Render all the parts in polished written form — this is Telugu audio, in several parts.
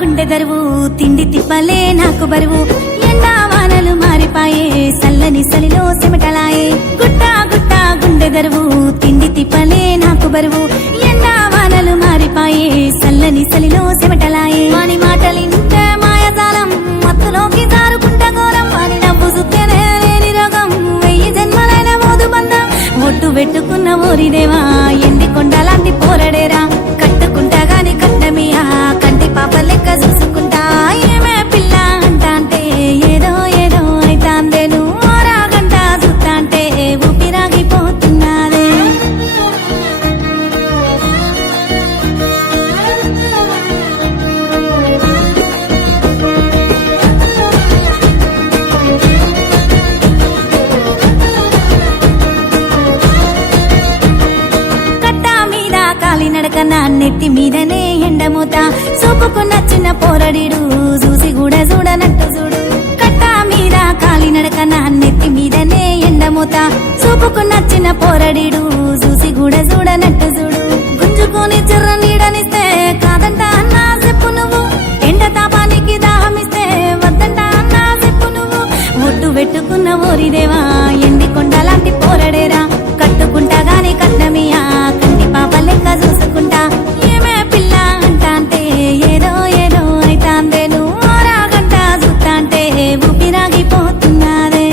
గుండె దరువు తిండి తిప్పలే నాకు బరువు ఎండా వానలు మారిపాయే సల్లని సలిలో చెమటలాయే గుట్ట గుట్ట గుండె దరువు తిండి తిప్పలే నాకు బరువు ఎండా వానలు మారిపాయే సల్లని సలిలో చెమటలాయే వాని మాటలింటే మాయజాలం మత్తులోకి జారుకుంట ఘోరం వాని నవ్వు సుత్తేనే లేని రోగం 1000 జన్మలైన మోదు బంధం ఒట్టు పెట్టుకున్న ఓరిదేవా ఎండి కొండలాంటి పోరడేరా కట్టుకుంటా గాని కట్టమియా కంటి పాప లెక్క చూసుకుంటా ఏమే పిల్ల అంటా అంటే ఏదో ఏదో అయితాందే నువ్వు రాగంట చూస్తా అంటే ఊపిరాగిపోతున్నాదే కాలినడకన్నా నెత్తి మీదనే ఎండమూత సూపుకు నచ్చిన పోరడిడు చూసి కూడా చూడనట్టు చూడు కట్ట మీద కాలినడకన్నా నెత్తి మీదనే ఎండమూత సూపుకు నచ్చిన పోరడిడు చూసి కూడా చూడనట్టు చూడు గుంజుకొని చిర్ర నీడనిస్తే కాదంట అన్నా చెప్పు నువ్వు ఎండ తాపానికి దాహమిస్తే వద్దంట అన్నా చెప్పు నువ్వు ఒట్టు పెట్టుకున్న ఓరిదేవా ఎండి కొండలాంటి పోరడేరా కట్టుకుంటా గాని కట్నమియా కంటి పాప లెక్క చూసుకుంటా ఏమే పిల్ల అంటా అంటే ఏదో ఏదో అయితాందే నువ్వు రాగంట చూస్తా అంటే ఊపిరాగిపోతున్నాదే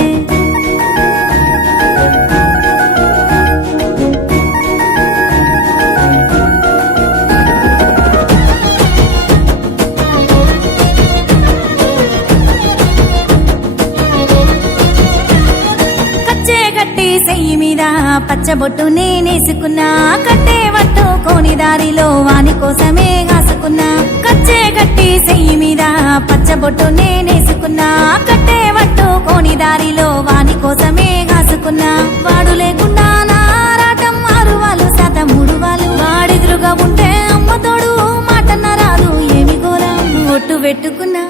కచ్చే గట్టి సెయ్యి మీద పచ్చబొట్టు నేనేసుకున్నా కట్టే పట్టుకోని దారిలో వాని కోసమే కాసుకున్నా కచ్చే గట్టి సెయ్యి మీద పచ్చబొట్టు నేనేసుకున్నా కట్టే పట్టుకోని దారిలో వాని కోసమే కాసుకున్నా వాడు లేకుండా నారాటం 6 వాళ్ళు శాతం 3 వాళ్ళు వాడిదురుగా ఉంటే అమ్మతోడు మాటన్న రాదు ఏమి ఘోరం ఒట్టు పెట్టుకున్నా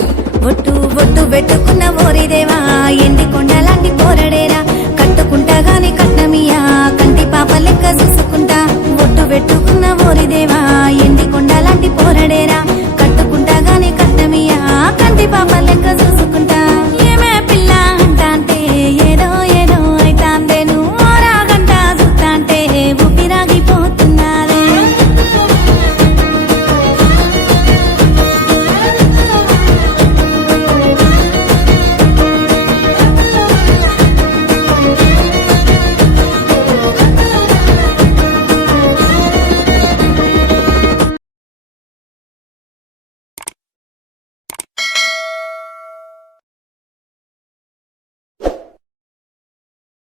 ఒట్టు పెట్టుకున్న ఓరిదేవా ఎండి కొండలాంటి పోరడే